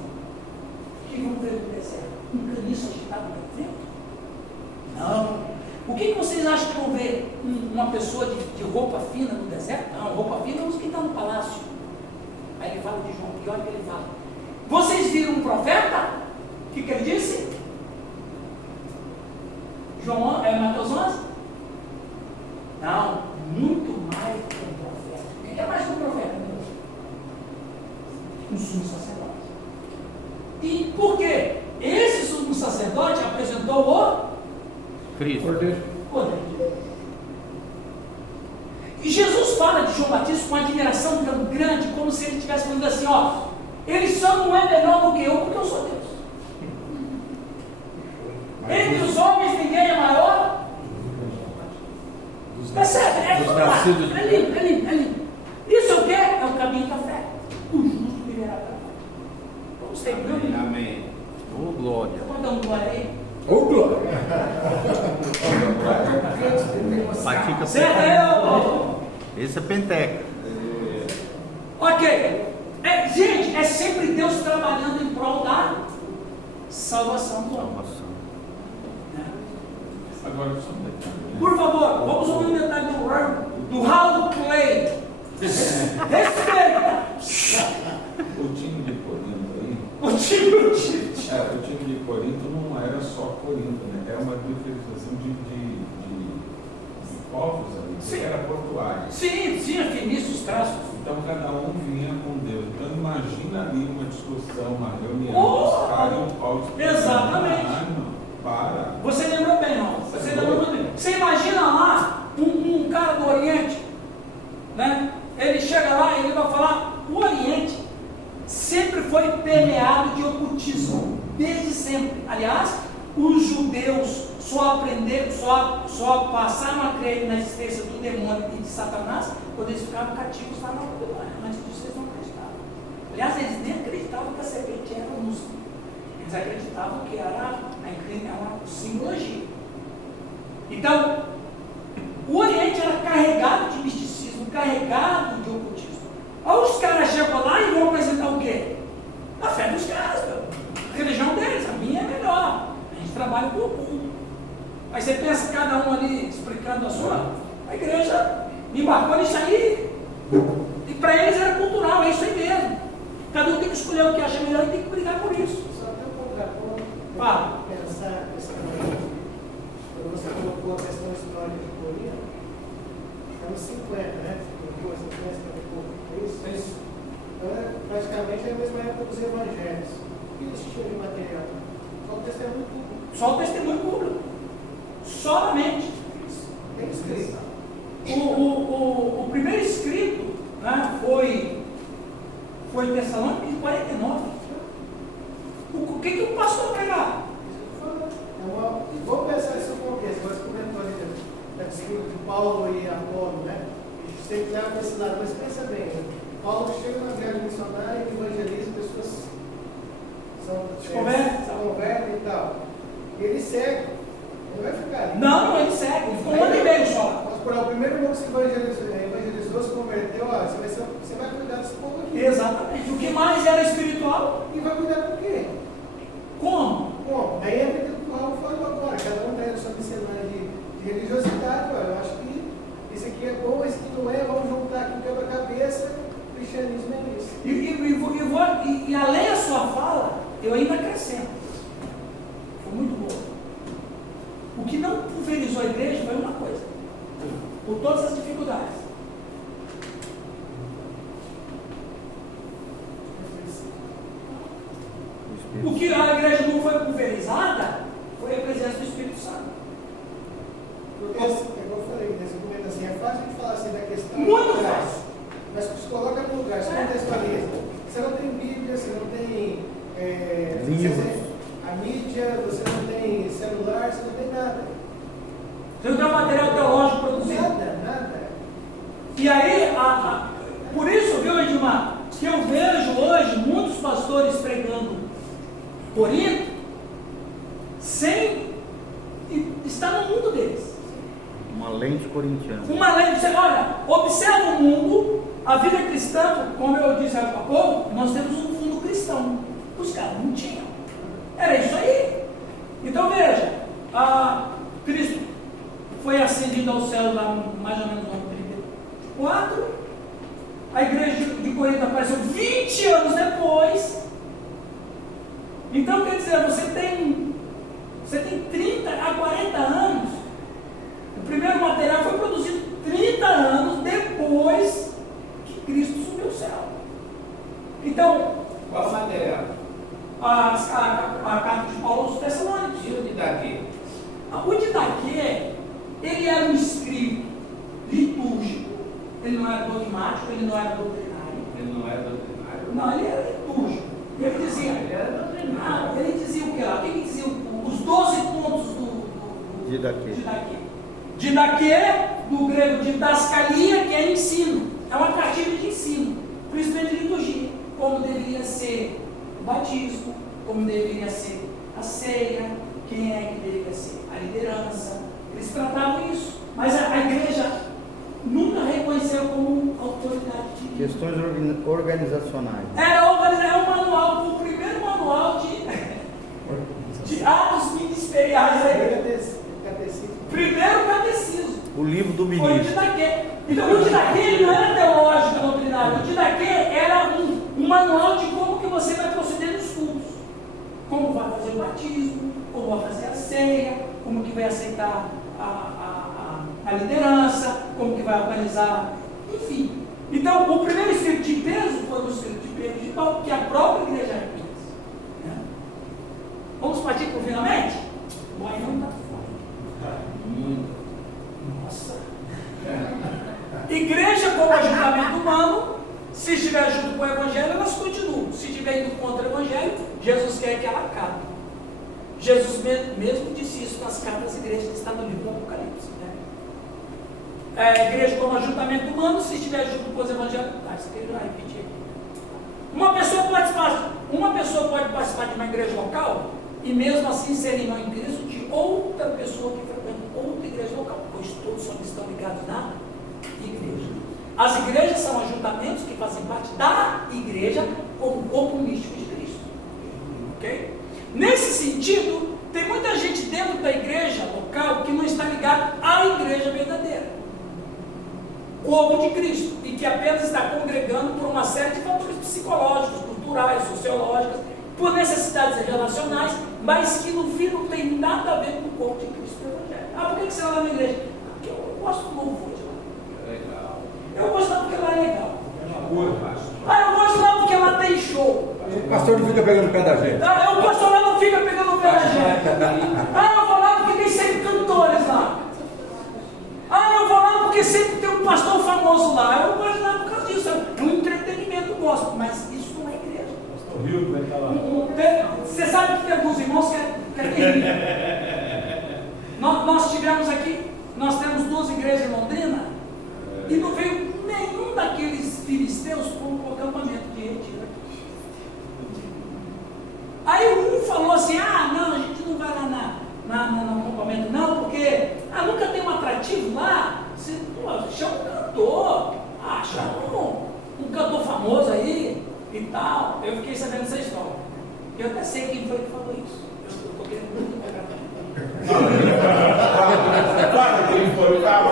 que vão ver no deserto? Um caniço agitado no vento? Não. O que vocês acham que vão ver uma pessoa de roupa fina no deserto? Não, roupa fina é os que estão no palácio. Aí ele fala de João, e olha o que ele fala: vocês viram um profeta? O que ele disse? Mateus 11? Não, muito mais do que um profeta. O que é mais que um profeta, meu Deus? Um sumo sacerdote. E por quê? Esse sumo sacerdote apresentou o Cristo. Cordeiro de Deus. disso com admiração tão grande, como se ele estivesse falando assim, ó, ele só não é menor do que eu, porque eu sou Deus. Entre os homens ninguém é maior. Percebe? É fantástico, é lindo, é lindo, é lindo. Isso é o quê? É o caminho da fé. O justo viverá pela fé. Vamos ter Amém. Amém. Oh, glória. Vamos dar um glória aí. Ô, glória! Pai, fica Certo aí, Esse é penteca. ok. Gente, é sempre Deus trabalhando em prol da salvação do homem. Agora, só um detalhe. Por favor, vamos ouvir um detalhe do Raul Clay. Respeita! O time de Corinto aí. O time. O time de Corinto não era só Corinto, né? Era uma diferenciação de povos ali. Sim. Era portuário. Sim, tinha fenícios, traços. Então cada um vinha com Deus. Então imagina ali uma discussão, uma reunião, Oh! os caras e o Paulo. Exatamente. Não, para. Você lembrou bem, não? Você lembrou muito bem. Você imagina lá um cara do Oriente, né? Ele chega lá e ele vai falar, o Oriente sempre foi permeado de ocultismo, desde sempre. Aliás, os judeus só passaram a crer na existência do demônio e de Satanás quando eles ficaram cativos lá na Babilônia. Antes disso eles não acreditavam. Aliás, eles nem acreditavam que a serpente era um músculo. Eles acreditavam que era uma simbologia. Então, o Oriente era carregado de misticismo, carregado de ocultismo. Aí os caras chegam lá e vão apresentar o quê? A fé dos caras, a religião deles, a minha é melhor. A gente trabalha com o oculto. Aí você pensa cada um ali explicando a sua, a igreja embarcou nisso aí. E para eles era cultural, é isso aí mesmo. Cada um tem que escolher o que acha melhor e tem que brigar por isso. Só tem um contraponto. Fala. Pensar a questão aí, quando você colocou a questão histórica de Corinto, estamos 50, né? Colocou 50, 50 e pouco, é isso? Então, praticamente é a mesma época dos evangelhos. O que eles tinham de material? Só o testemunho público. Só o testemunho público. Solamente. Tem escrito. O primeiro escrito, né, foi em Tessalônica em 49. O que o pastor pregava? Vamos pensar isso no contexto. Nós comentamos ali da disputa de Paulo e Apolo, né? A gente sempre leva para esse lado, mas pensa bem, né? Paulo chega na viagem missionária e evangeliza, pessoas se convertem e tal. E ele segue. Ele vai ficar ali. Não, ele segue. Ele ficou um ano e meio só. Mas por o primeiro mundo que se evangelizou, se converteu, ó, você vai cuidar desse povo aqui. Exatamente. O que mais era espiritual? E vai cuidar por quê? Como? Bom, aí entra aquilo que o Raul falou agora. Cada um tem a sua miscelânea de religiosidade. Olha, eu acho que esse aqui é bom, esse aqui não é. Vamos juntar aqui o quebra-cabeça. O cristianismo é isso. E além da sua fala, eu ainda acrescento. Foi muito bom. O que não pulverizou a igreja foi uma coisa. Por todas as dificuldades. O que a igreja não foi pulverizada foi a presença do Espírito Santo. Porque, como eu falei, nesse momento assim, é fácil de falar assim da questão. Muito fácil. Mas se coloca no lugar, se contextualiza. Você não tem Bíblia, você não tem livros. A mídia, você não tem celular, você não tem nada. Você não tem material teológico produzido. Nada. E aí, por isso, viu, Edmar, que eu vejo hoje muitos pastores pregando Corinto sem estar no mundo deles. Uma lente corintiana. Uma lente, você olha, observa o mundo, a vida cristã, como eu disse há pouco, nós temos um fundo cristão. Os caras não tinham. Era isso aí. Então veja, Cristo foi ascendido ao céu lá mais ou menos no ano 34. A igreja de Corinto apareceu 20 anos depois. Então quer dizer, você tem 30 a 40 anos. O primeiro material foi produzido 30 anos depois que Cristo subiu ao céu. Então, Qual material? a carta de Paulo aos Tessalônicos. E o de daqui? O Didaquê, ele era um escrito litúrgico, ele não era dogmático. carismático, ele não era doutrinário. Ele não era doutrinário? Não, ele era litúrgico. Ele dizia, Ele era doutrinário. ele dizia o que lá? O que ele dizia? Os 12 pontos do Didaquê. Didaquê, do grego didascalia, que é ensino. É uma cartilha de ensino, principalmente de liturgia. Como deveria ser o batismo, como deveria ser a ceia, quem é que deveria ser a liderança. Eles tratavam isso. Mas a igreja nunca reconheceu como autoridade divina. Questões organizacionais. É o manual, o primeiro manual de atos ministeriais da igreja. Primeiro catecismo. O livro do Foi o ministro. Didaquê. Então o Didaquê ele não era teológico doutrinário. O Didaquê era um manual de como que você vai proceder nos cultos. Como vai fazer o batismo, como vai fazer a ceia, como que vai aceitar a liderança, como que vai organizar, enfim. Então, o primeiro escrito de peso foi o escrito de Pedro de Paulo, que a própria igreja reconhece. Né? Vamos partir para o finalmente? O Baião está fora. Muito. Nossa! Igreja como ajuntamento humano, se estiver junto com o Evangelho, elas continuam. Se estiver indo contra o Evangelho, Jesus quer que ela acabe. Jesus mesmo disse isso nas cartas às igrejas que está no livro do Apocalipse. Né? Igreja como ajuntamento humano, se estiver junto com os evangelhos, isso aqui eu já repeti aqui. Uma pessoa pode participar de uma igreja local e mesmo assim ser irmão em Cristo de outra pessoa que frequenta outra igreja local, pois todos estão ligados na igreja. As igrejas são ajuntamentos que fazem parte da igreja como corpo místico de Cristo. Ok? Nesse sentido, tem muita gente dentro da igreja local que não está ligada à igreja verdadeira, corpo de Cristo, e que apenas está congregando por uma série de fatores psicológicos, culturais, sociológicos, por necessidades relacionais, mas que no fim não tem nada a ver com o corpo de Cristo do Evangelho. Por que você vai lá na igreja? Porque eu gosto do louvor de lá. Legal. Eu gosto lá porque lá é legal. Legal. Eu gosto lá porque lá tem show. O pastor não fica pegando o pé da gente. O pastor lá não fica pegando o pé da gente. Eu vou lá porque tem sempre cantores lá. Eu vou lá porque sempre tem um pastor famoso lá. Eu gosto lá por causa disso. É um entretenimento, eu gosto, mas isso não é igreja. Pastor Rio vai estar lá. Você sabe que tem alguns irmãos que é terrível. Nós tivemos aqui, nós temos 2 igrejas em Londrina e não veio nenhum daqueles filisteus para o acampamento de retiro. Aí um falou assim, não, a gente não vai lá no acampamento não, porque nunca tem um atrativo lá, você chama um cantor, chama um cantor famoso aí e tal. Eu fiquei sabendo essa história. Eu até sei quem foi que falou isso. Eu estou querendo muito pegar. Fala quem foi o cara.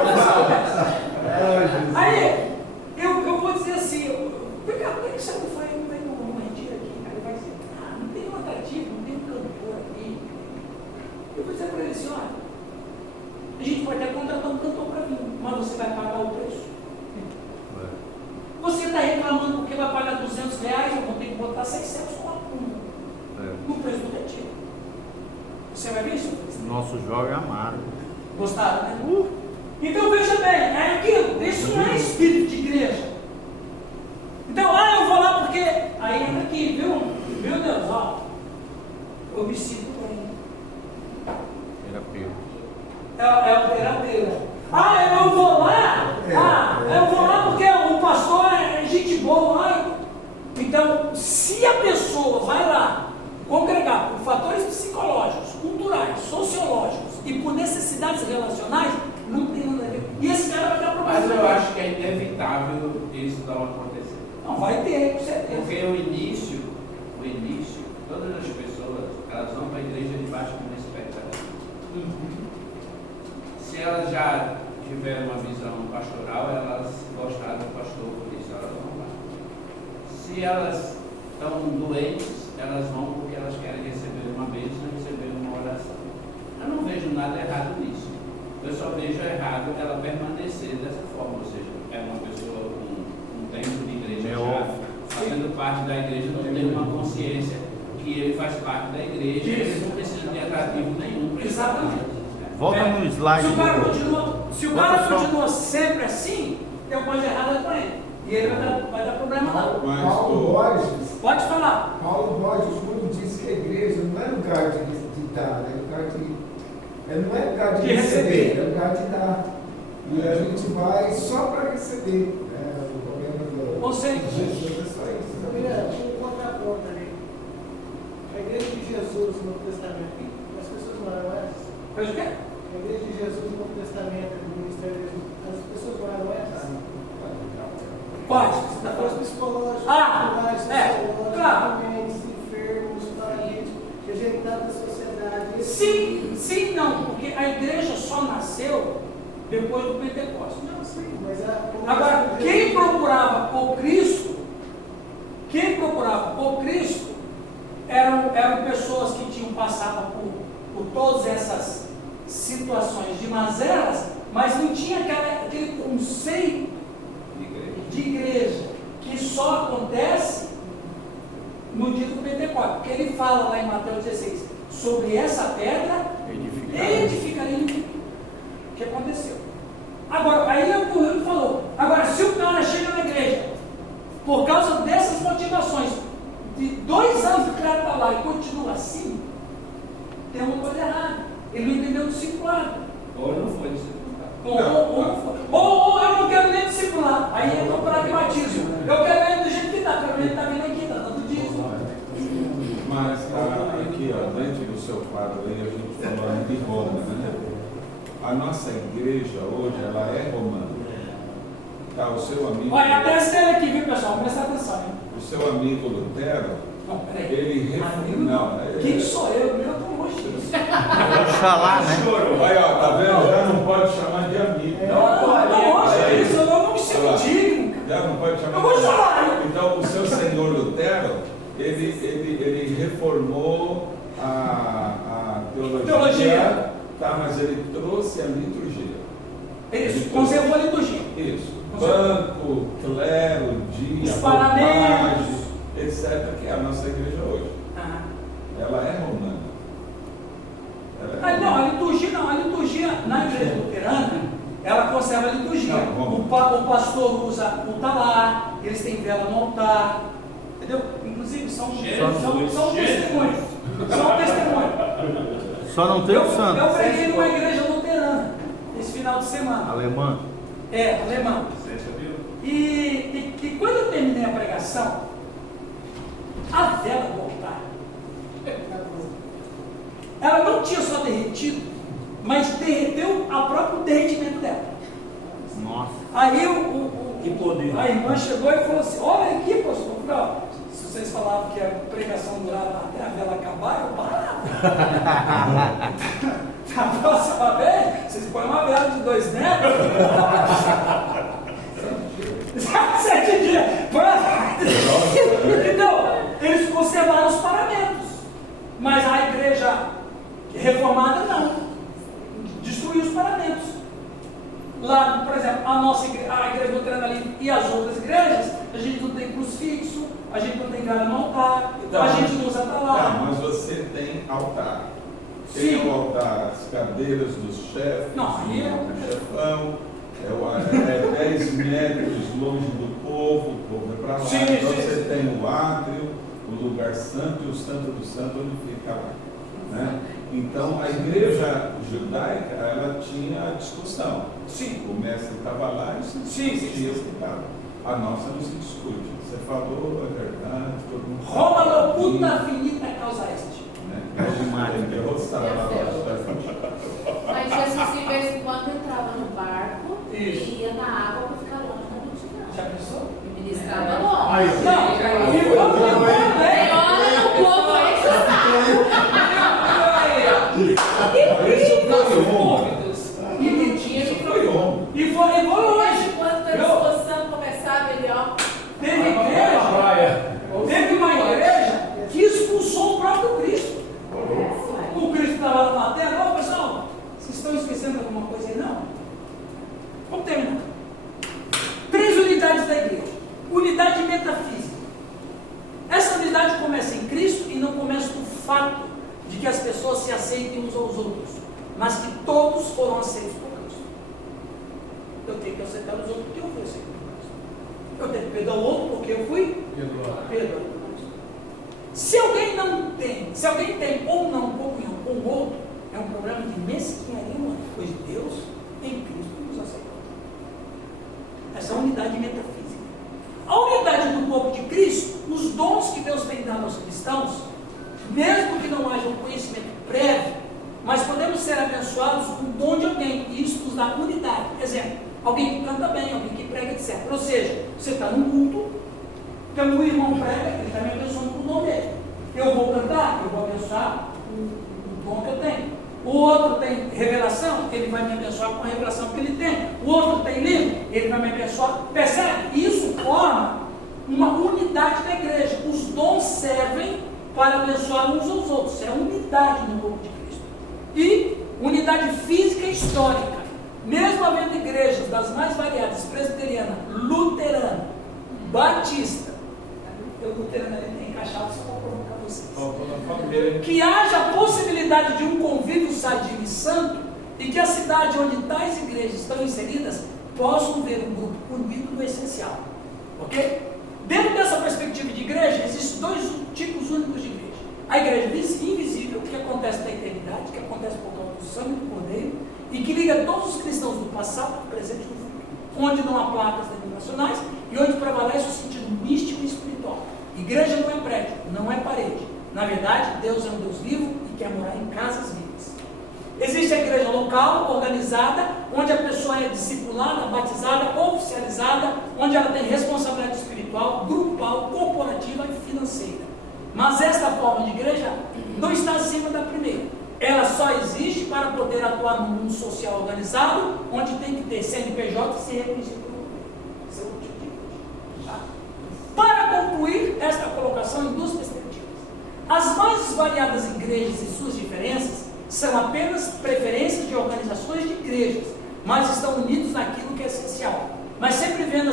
Aí, eu vou dizer assim, por que você não foi num retiro aqui? Aí ele vai dizer, não tem um atrativo, não tem um cantor aqui. Eu vou dizer para ele assim, olha, a gente pode até contratar um cantor para vir, mas você vai pagar o preço. Você está reclamando porque vai pagar R$200, eu vou ter que botar 600 no preço do retiro. Você vai ver isso? Nosso jogo é amargo. Gostaram, né? Então veja bem, é aquilo, isso não é espírito de igreja. Então, eu vou lá porque. Aí entra aqui, viu? Meu Deus, eu me sinto bem. Terapeuta. É o terapeuta. Eu vou lá. Eu vou lá porque o pastor é gente boa. Então, se a pessoa vai lá congregar por fatores psicológicos, culturais, sociológicos e por necessidades relacionais, não tem nada a ver. E esse cara vai dar problema. Mas eu acho que é inevitável isso não acontecer. Não, vai ter, com certeza. Porque o início, todas as pessoas, elas vão para a igreja debaixo de uma expectativa. Se elas já tiveram uma visão pastoral, elas gostaram do pastor, por isso elas vão lá. Se elas estão doentes, elas vão porque elas querem receber uma bênção e receber uma oração. Eu não vejo nada errado nisso. Eu só vejo errado ela permanecer dessa forma, ou seja, é uma pessoa com um tempo de igreja já fazendo parte da igreja, não tem uma consciência que ele faz parte da igreja, ele não precisa de atrativo nenhum. Exatamente. Volta no slide. Se o cara continua sempre assim, tem coisa errada com ele. E aí vai dar problema lá. Paulo Borges, Pode falar. Paulo Borges Júnior diz que a igreja não é lugar de dar, é lugar não é lugar de receber, é lugar de dar. E a gente vai só para receber. O problema Ou seja, de Jesus é só isso. Sabia? Um contraponto ali. A igreja de Jesus no Novo Testamento, as pessoas não eram essas? fez o quê? A igreja de Jesus no Novo Testamento, no ministério de Jesus, as pessoas não eram essas? Pode. Os psicológicos, Claro. doentes, enfermos, paralíticos, rejeitados da sociedade. Sim, não, porque a igreja só nasceu depois do Pentecostes. Não, sim, mas Agora, quem procurava por Cristo eram pessoas que tinham passado por todas essas situações de mazelas, mas não tinha aquele conceito de igreja que só acontece no dia do Pentecostes, porque ele fala lá em Mateus 16 sobre essa pedra edificarei o que aconteceu. Agora, aí é o que o Rio falou. Agora, se o cara chega na igreja por causa dessas motivações, de 2 anos que o cara está lá e continua assim, tem uma coisa errada. Ele não entendeu o discipulado. Ou não foi discipulado. Ou eu não quero nem discipular. Aí entra o pragmatismo. Eu quero ele do jeito que está, quero ele está vindo aqui, está dando dízimo. Mas aqui, ó, dentro do seu quadro aí, a gente falando de Roma, né? A nossa igreja hoje, ela é romana. Tá, o seu amigo... Olha, a tese dele aqui, viu, pessoal? Presta atenção, hein? O seu amigo Lutero, Não, peraí. ele... Quem sou eu? Eu estou longe disso. Oxalá, né? Aí, ó, tá vendo? Já não pode chamar de amigo. Eu estou longe disso, eu não me sinto digno. Já não pode chamar Eu vou de falar. amigo. Então, o seu senhor Lutero, ele reformou a teologia. Tá, mas ele trouxe a liturgia. Isso, conservou a liturgia. Isso. Banco, clero, dia, os paramentos, etc., que é a nossa igreja hoje. Ela é romana. Não, a liturgia na igreja luterana, ela conserva a liturgia. O pastor usa o talar, eles têm vela no altar, entendeu? Inclusive são testemunhos. São testemunhos. Só não tem o santo. Eu preguei numa igreja luterana esse final de semana. Alemã. Alemã. E quando eu terminei a pregação, a vela do altar, ela não tinha só derretido, mas derreteu o próprio derretimento dela. Nossa. Aí Que poder. a irmã chegou e falou assim: olha aqui, pastor. Eu falei, ó, se vocês falavam que a pregação durava até a vela acabar, eu parava. Na próxima vez, vocês põem uma vela de 2 metros. 7 dias. Então, eles conservaram os paramentos. Mas a igreja reformada não. Destruiu os paramentos. Lá, por exemplo, a igreja luterana ali e as outras igrejas, a gente não tem crucifixo, a gente não tem vela no altar, a gente não usa talar. Mas você tem altar. Sim. Tem o altar, as cadeiras dos chefes, o chefão, é 10 metros longe do povo é para lá. Sim, então sim, você sim. tem o átrio, o lugar santo e o santo do santo onde fica lá. Né? Então a igreja judaica, ela tinha discussão. Sim. O mestre estava lá e se discutia o que estava. A nossa não se discute. Você falou a verdade, todo mundo Roma sabe. locuta finita causa est. Mas Jesus, de vez em quando, entrava no barco Isso. e ia na água para ficar longe da multidão. Já pensou? E ministrava longe. Aí, Não, e vamos Tem hora no povo aí que E foi longe. Quando a discussão começava, ele ó. Teve uma igreja que expulsou o próprio Cristo. O Cristo estava lá na terra. Ô pessoal, vocês estão esquecendo alguma coisa aí? Não. Vamos terminar. 3 unidades da igreja. Unidade metafísica. Essa unidade começa em Cristo e não começa no fato de que as pessoas se aceitem uns aos outros, mas que todos foram aceitos por Cristo. Eu tenho que aceitar os outros porque eu fui aceito por Cristo. eu tenho que perdoar o outro porque eu fui perdoado. Se alguém tem ou não comunhão com o outro, é um problema de mesquinharia humana, pois Deus em Cristo nos aceitou. Essa é a unidade metafísica. A unidade do corpo de Cristo, os dons que Deus tem dado aos cristãos, mesmo que não haja um conhecimento prévio, mas podemos ser abençoados com o dom de alguém, e isso nos dá unidade. Exemplo, alguém que canta bem, alguém que prega, etc. Ou seja, você está num culto, então o irmão prega, ele está me abençoando com o dom dele. Eu vou cantar, eu vou abençoar o dom que eu tenho. O outro tem revelação, ele vai me abençoar com a revelação que ele tem. O outro tem livro, ele vai me abençoar. Percebe? Isso forma uma unidade da igreja. Os dons servem para abençoar uns aos outros. É unidade no corpo de Cristo. E unidade física e histórica. Mesmo havendo igrejas das mais variadas, presbiteriana, luterana, batista, eu luterana ali tem encaixado só para provocar vocês. Que haja a possibilidade de um convívio sadio e santo, e que a cidade onde tais igrejas estão inseridas possam ver um grupo unido no essencial. Ok? Dentro dessa perspectiva de igreja, existem dois tipos únicos de igreja. A igreja invisível, que acontece na eternidade, que acontece por causa do sangue do Cordeiro, e que liga todos os cristãos do passado, do presente e do futuro, onde não há placas denominacionais e onde prevalece o sentido místico e espiritual. Igreja não é prédio, não é parede. Na verdade, Deus é um Deus vivo e quer morar em casas vivas. Existe a igreja local, organizada, onde a pessoa é discipulada, batizada, oficializada, onde ela tem responsabilidade espiritual, grupal, corporativa e financeira. Mas esta forma de igreja não está acima da primeira. Ela só existe para poder atuar no mundo social organizado, onde tem que ter CNPJ e ser reconhecido pelo governo. Esse é o tipo de igreja. Tá? Para concluir esta colocação em duas perspectivas. As mais variadas igrejas e suas diferenças são apenas preferências de organizações de igrejas, mas estão unidos naquilo que é essencial. Mas sempre vendo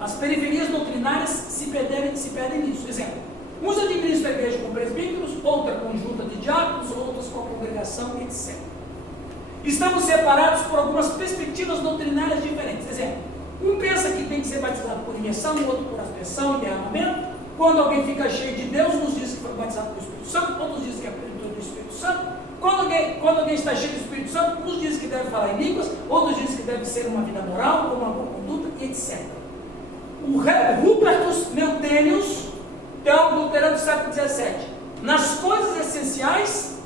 as periferias doutrinárias se perdem nisso. Exemplo, uns administram a igreja com presbíteros, outra conjunta de diáconos, outras com a congregação, etc. Estamos separados por algumas perspectivas doutrinárias diferentes. Exemplo, um pensa que tem que ser batizado por imersão, o outro por aspersão e derramamento. Quando alguém fica cheio de Deus, uns dizem que foi batizado pelo Espírito Santo, outros dizem que é plenitude do Espírito Santo. Quando alguém está cheio do Espírito Santo, uns dizem que deve falar em línguas, outros dizem que deve ser uma vida moral, uma boa conduta, e etc. O Hubertus Meutenius, teólogo luterano do século XVII, nas coisas essenciais,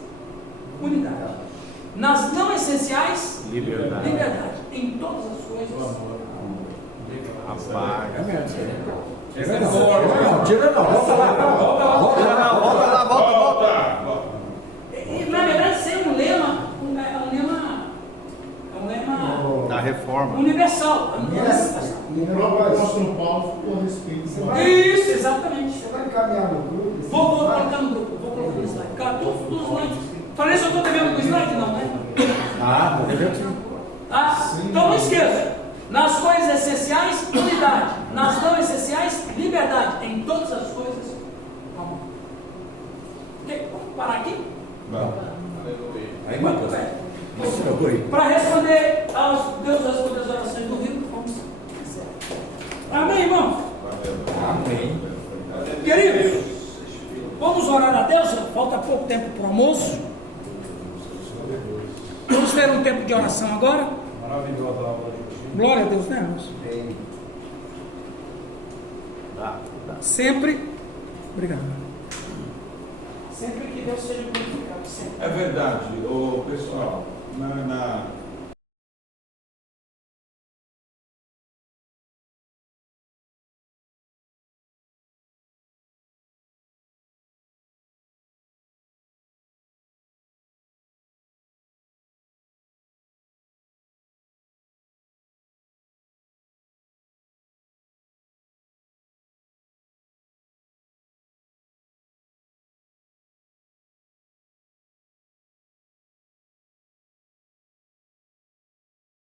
unidade. Nas não essenciais, liberdade. Em todas as coisas, rapaz. É mesmo. Não, tira não, volta lá. E na verdade isso é um lema Da reforma. universal. O próprio apóstolo Paulo ficou a respeito. Isso, exatamente. Você vai encaminhar no grupo? Vou colocar no grupo, vou colocar no slide. Cara, todos os slides. Falei se eu estou devendo no slide, não, né? Ah, devendo sim. Então não esqueça. Nas coisas essenciais, unidade. Nas não essenciais, liberdade. Em todas as coisas, amor. Ok? Vamos parar aqui? Aí, Matheus. Para responder Deus responder as orações do rio, vamos. Amém, irmãos? Amém. Queridos, vamos orar a Deus. Falta pouco tempo para o almoço. Vamos ter um tempo de oração agora. Maravilhosa a aula de hoje. Glória a Deus, né, irmãos? Sempre. Obrigado. Sempre que Deus seja glorificado. Sempre. É verdade, pessoal, na